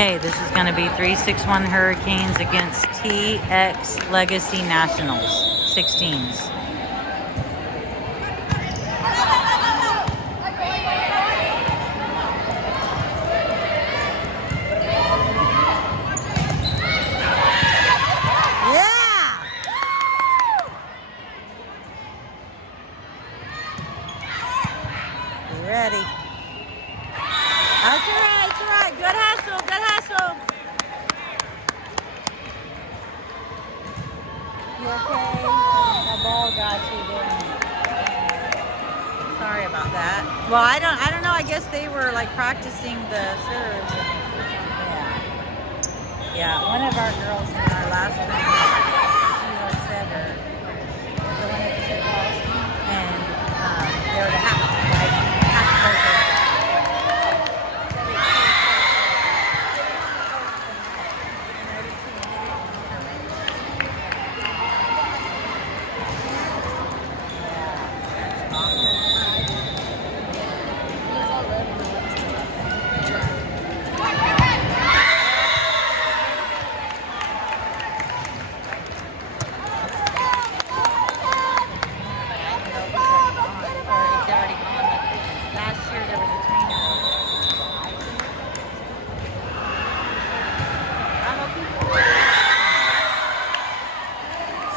Okay, this is going to be 361 Hurricanes against TX Legacy Nationals 16s. Yeah! You ready? That's all right, it's all right. Good hustle, good hustle. You okay? That ball got you, didn't it? Sorry about that. Well, I don't know. I guess they were like practicing the serves. Yeah. Yeah, one of our girls in our last tournament, she's our setter, the one that took off, and they were the half court.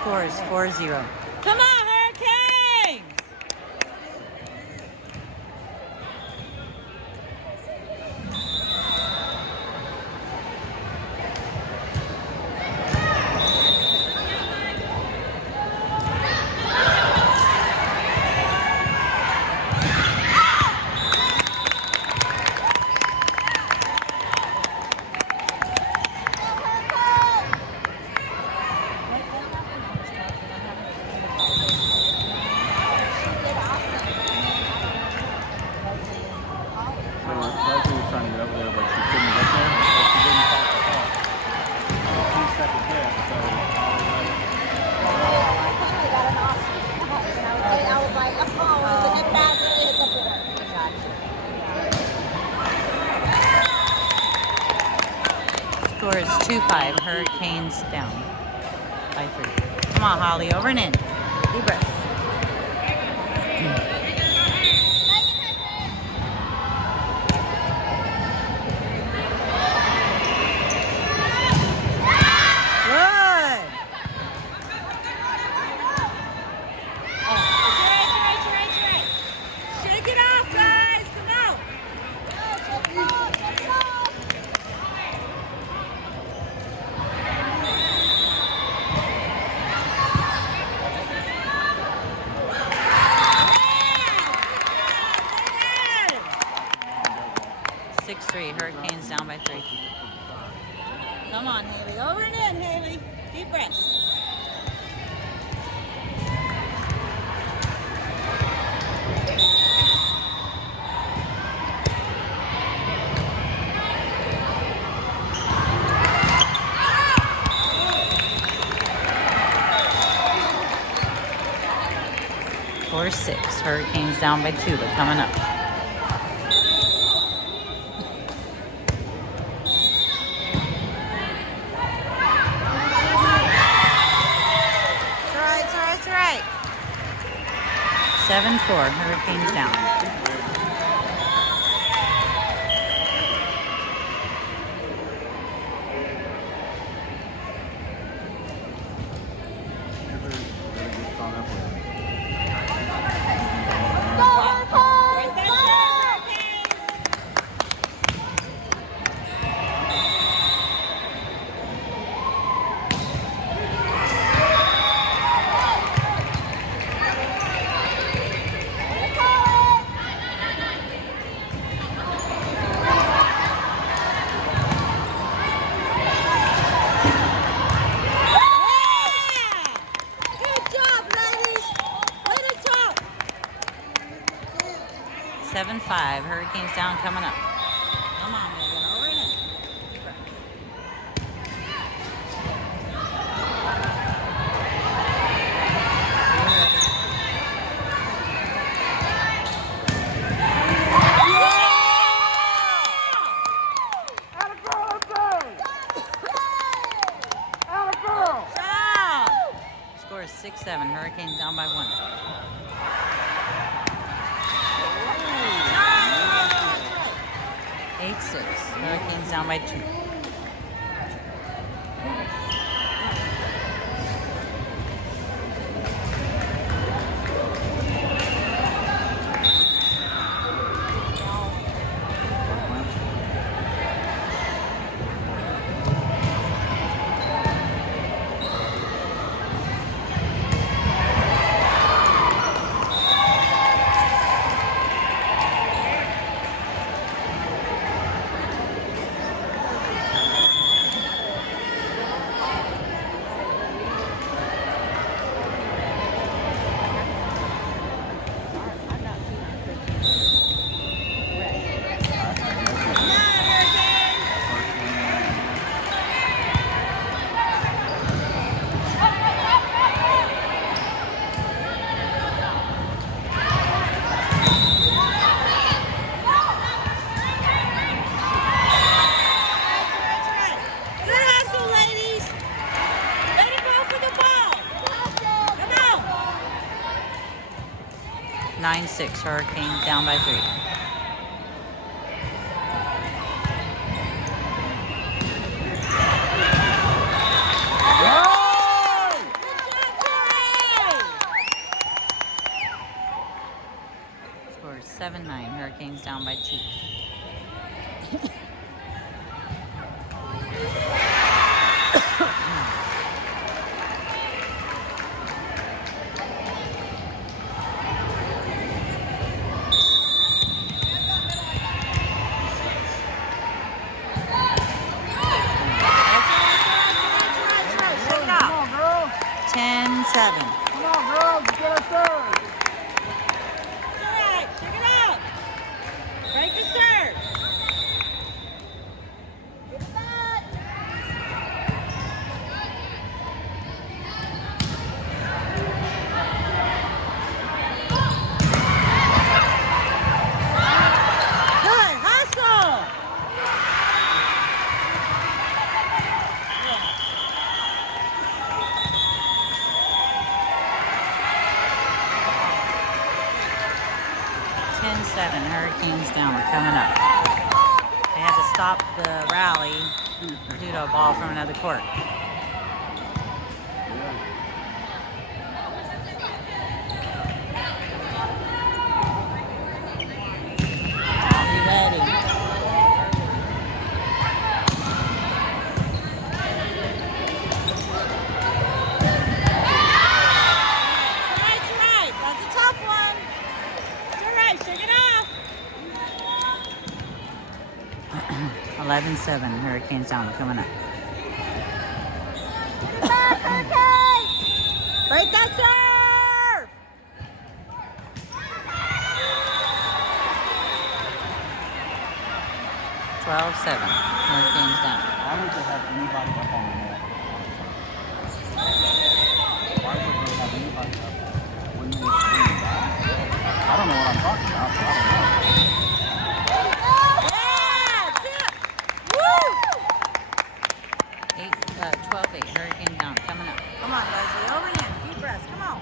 Score is 4-0. Come on, Hurricanes! Leslie was trying to get over there, but she couldn't get there. But she didn't talk to her. 2 seconds left, so I was like, oh, look at that. Hit the floor. Score is 2-5. Hurricanes down by 3. Come on, Holly, over and in. Deep breath. Hurricanes down by 3. Come on, Haley. Over and in, Haley. Deep breath. Score 6. Hurricanes down by 2, but coming up. It's all right. 7-4. Hurricanes down. Seven 5. Hurricanes down, coming up. Come on, Megan. Over and in. 6-7. Hurricanes down by 1. 8-6. Hurricanes down by 2. Good hustle, ladies. Ready to go for the ball. Come on. 9-6. Hurricanes down by 3. Score is 7-9. Hurricanes down by 2. Come on, girl. 10-7. Come on, girl. You get a third. It's all right. Shake it out. Break the serve. Get it back. Good hustle. 10-7. Hurricanes down. We're coming up. They had to stop the rally due to a ball from another court. Be ready. It's all right. That's a tough one. It's all right. Shake it off. 11-7. Hurricanes down. We're coming up. Break that serve. 12-7. Hurricanes down. Why would they have anybody up on the net? Why would they have anybody up when they win that? I don't know what I'm talking about, so I don't know. Yeah, tip. Woo. 12-8. Hurricanes down. Coming up. Come on, Leslie. Over and in. Deep breaths. Come on.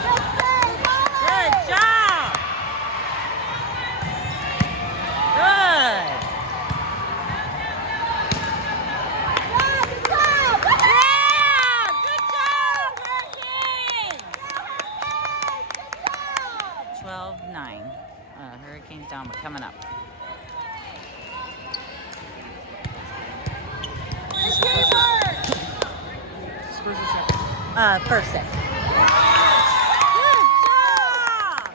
Good serve. Good job. Good. Yeah, good job, Hurricanes. 12-9. Hurricanes down. We're coming up. First set. Good job.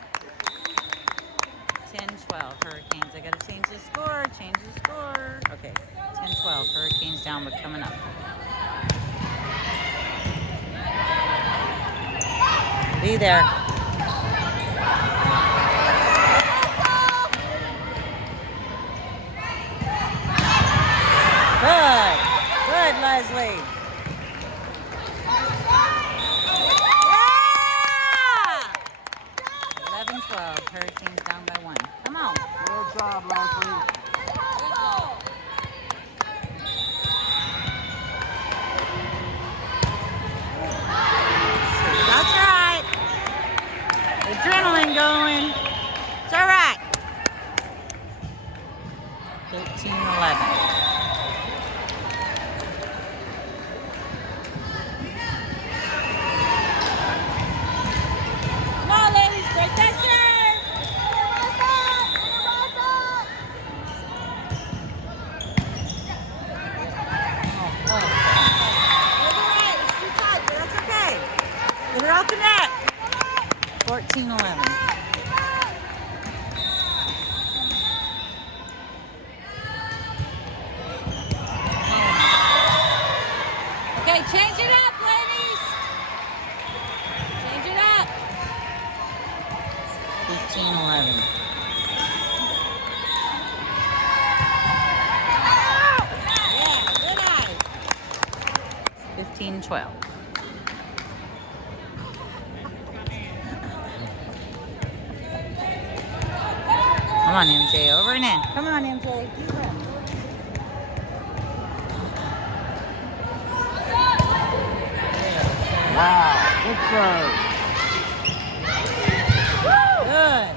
10-12. Hurricanes. I gotta change the score. Change the score. Okay. 10-12. Hurricanes down. We're coming up. Be there. Good. Good, Leslie. Yeah. Hurricanes down by 1. Come on. Good job, Leslie. That's right. Adrenaline going. It's all right. 13-11. Come on, ladies, break that serve. It's too tight, but that's okay. Get her out the net. 14-11. Okay, change it up, ladies. Change it up. 15-11. Yeah, good eye. 15-12. Come on, MJ. Over and in. Come on, MJ. Deep breath. Wow, good serve. Good.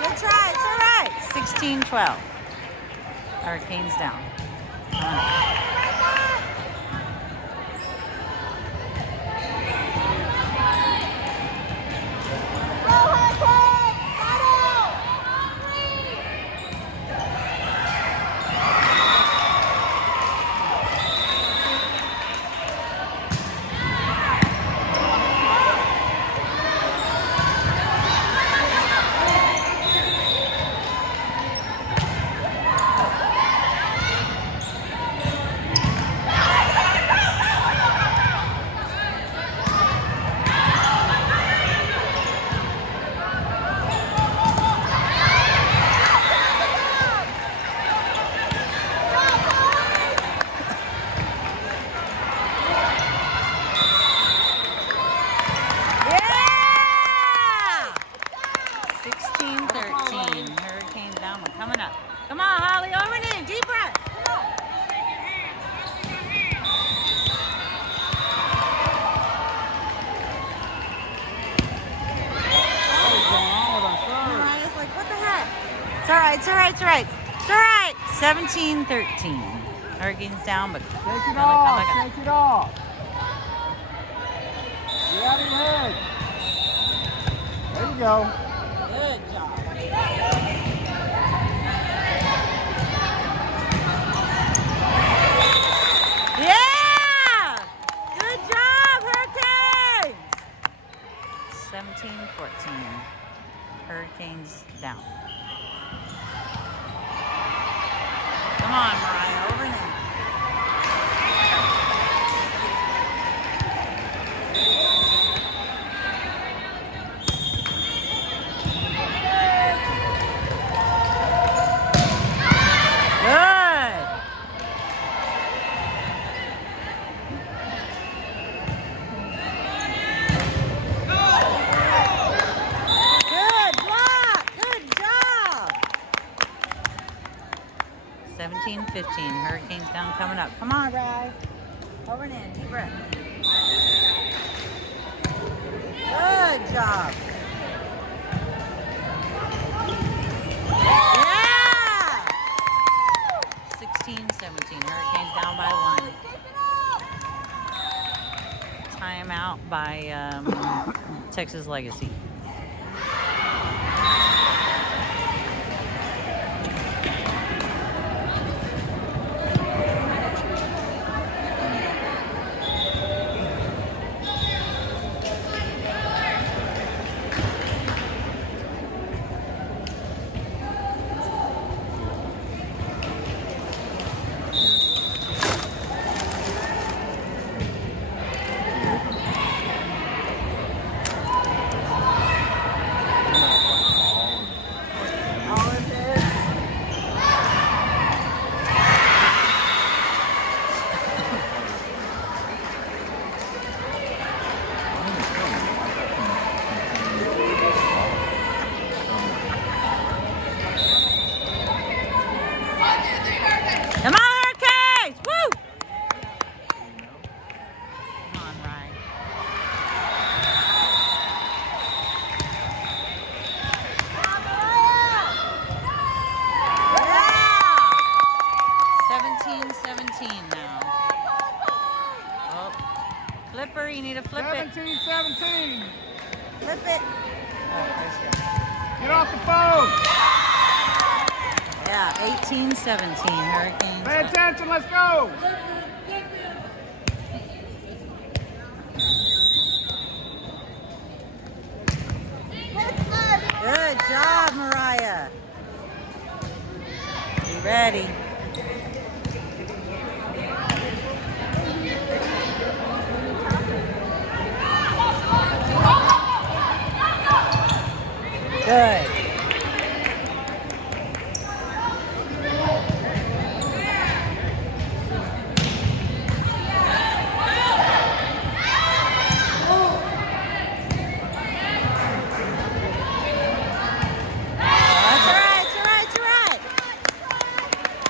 Good try. It's all right. 16-12. Hurricanes down. Come on. Yeah! 16-13. Hurricanes down. We're coming up. Come on, Holly. Over and in. Deep breath. Come on. What is going on with our serve? Mariah's like, what the heck? It's all right. It's all right. It's all right. It's all right. 17-13. Hurricanes down, but Take it come off. back up. Take it off. Get out of your head. There you go. Good job. Yeah! Good job, Hurricanes! 17-14. Hurricanes down. Come on, Mariah, over and in. Good. Good block. Good job. 17-15. Hurricanes down, coming up. Come on, Rye. Over and in. Deep breath. Good job. Yeah! 16-17. Hurricanes down by 1. Timeout by Texas Legacy. flip it. Oh, there she goes. Get off the phone! Yeah, 18-17 Hurricanes. Pay attention, let's go! Good job, Mariah. Be ready. Good.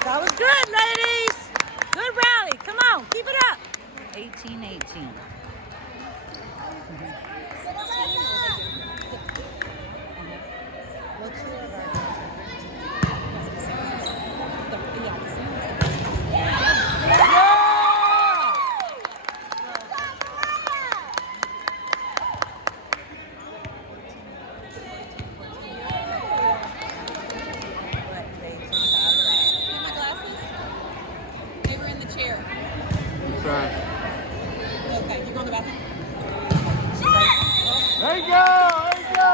That was good, ladies. Good rally. Come on, keep it up. 18-18. What's your My glasses? They were in the chair. Okay, you go in the bathroom. There you go! There you go!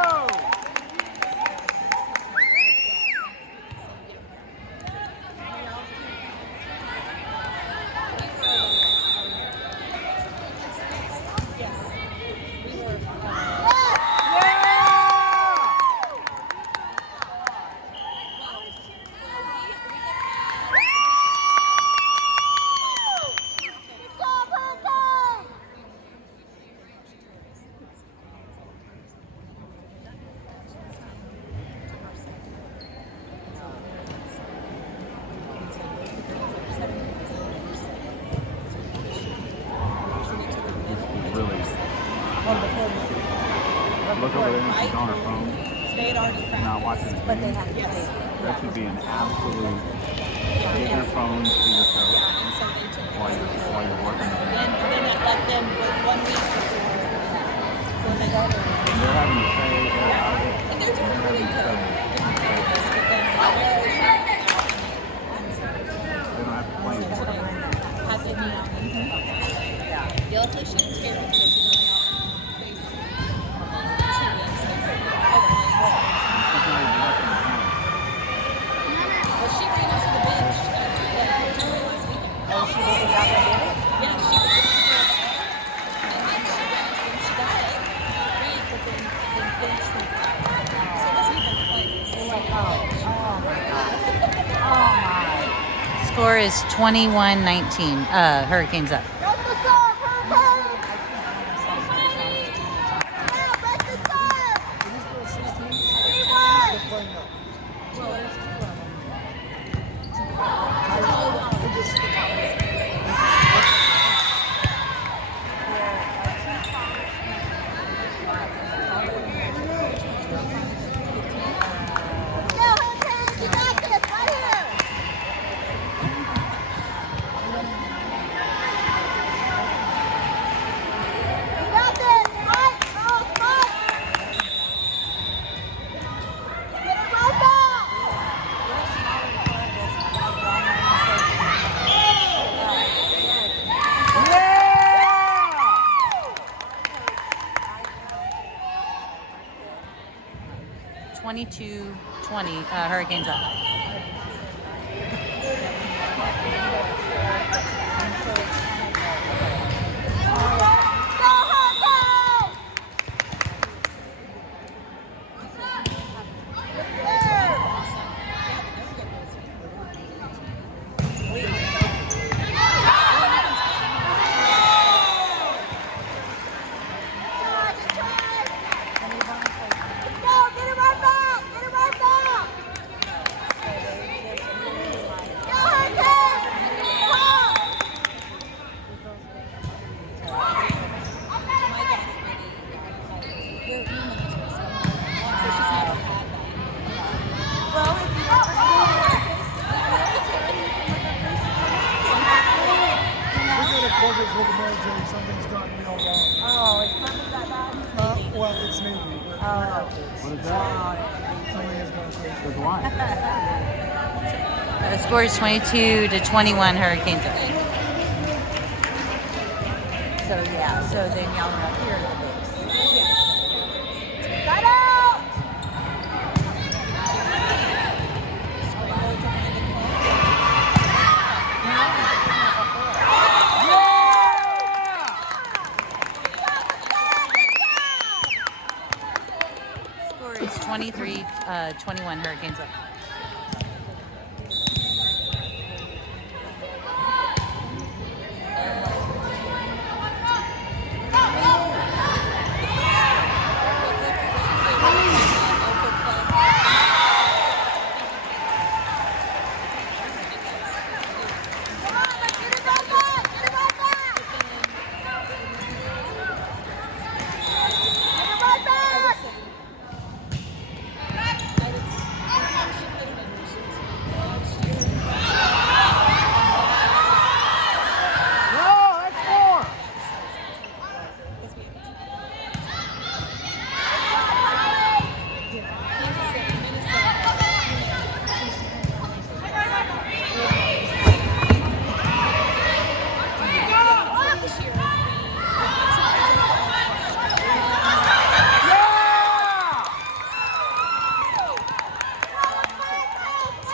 Look over there and she's on her phone. They had already found Not watching the But they game. have to play. That should be an absolute get your phone to yourself and something to while you're working the game. then it let them wait 1 week before they go to And they're having to say they're out of it. and they're doing really good. They don't have to play it. Has it now? The other place she didn't care because she's going out face 2 weeks. Something like that. Well, she ran up to the bench last weekend. Oh, she did it out there, did it? Yeah, she was looking for it. And then she got it. Ran, but then bench me. So it wasn't even playing. So like, Oh my God. Oh my. Score is 21-19. Hurricanes up. Yeah. 22-20. Hurricanes up. Quarters with the military, something's gone real wrong. Oh, is Columbus that bad? Well, it's Navy. Oh. What is that? Somebody is going to say. Because why? The score is 22-21 Hurricanes up. So yeah, so then y'all are up here at the base. Cut out! Score is 23-21 Hurricanes up. No, that's four. Yeah!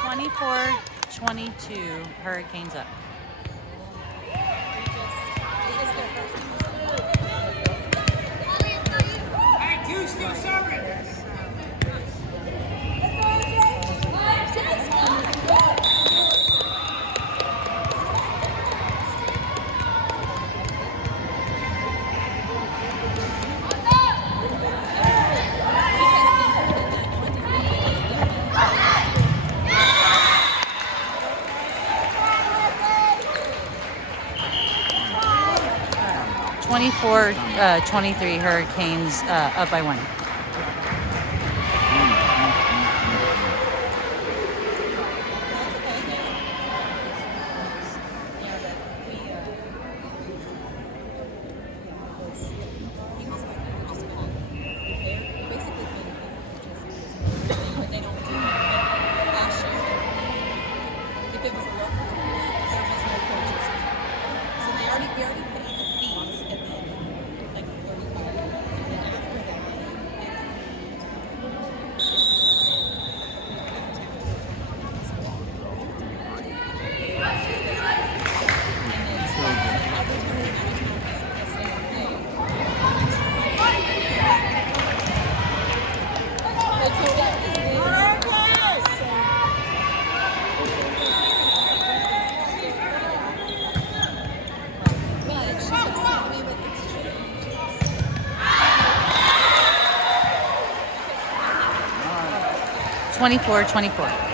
24-22 Hurricanes up. Hey, two still serving. 24-23 Hurricanes up by one. All right. 24-24.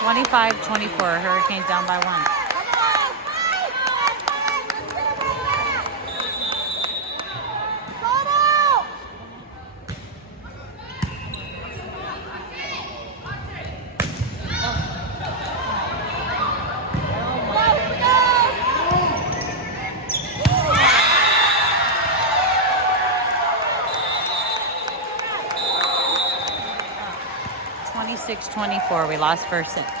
Twenty-five, 24. Hurricanes down by one. Twenty-six, 24. We lost first set.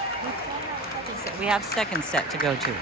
We have second set to go to.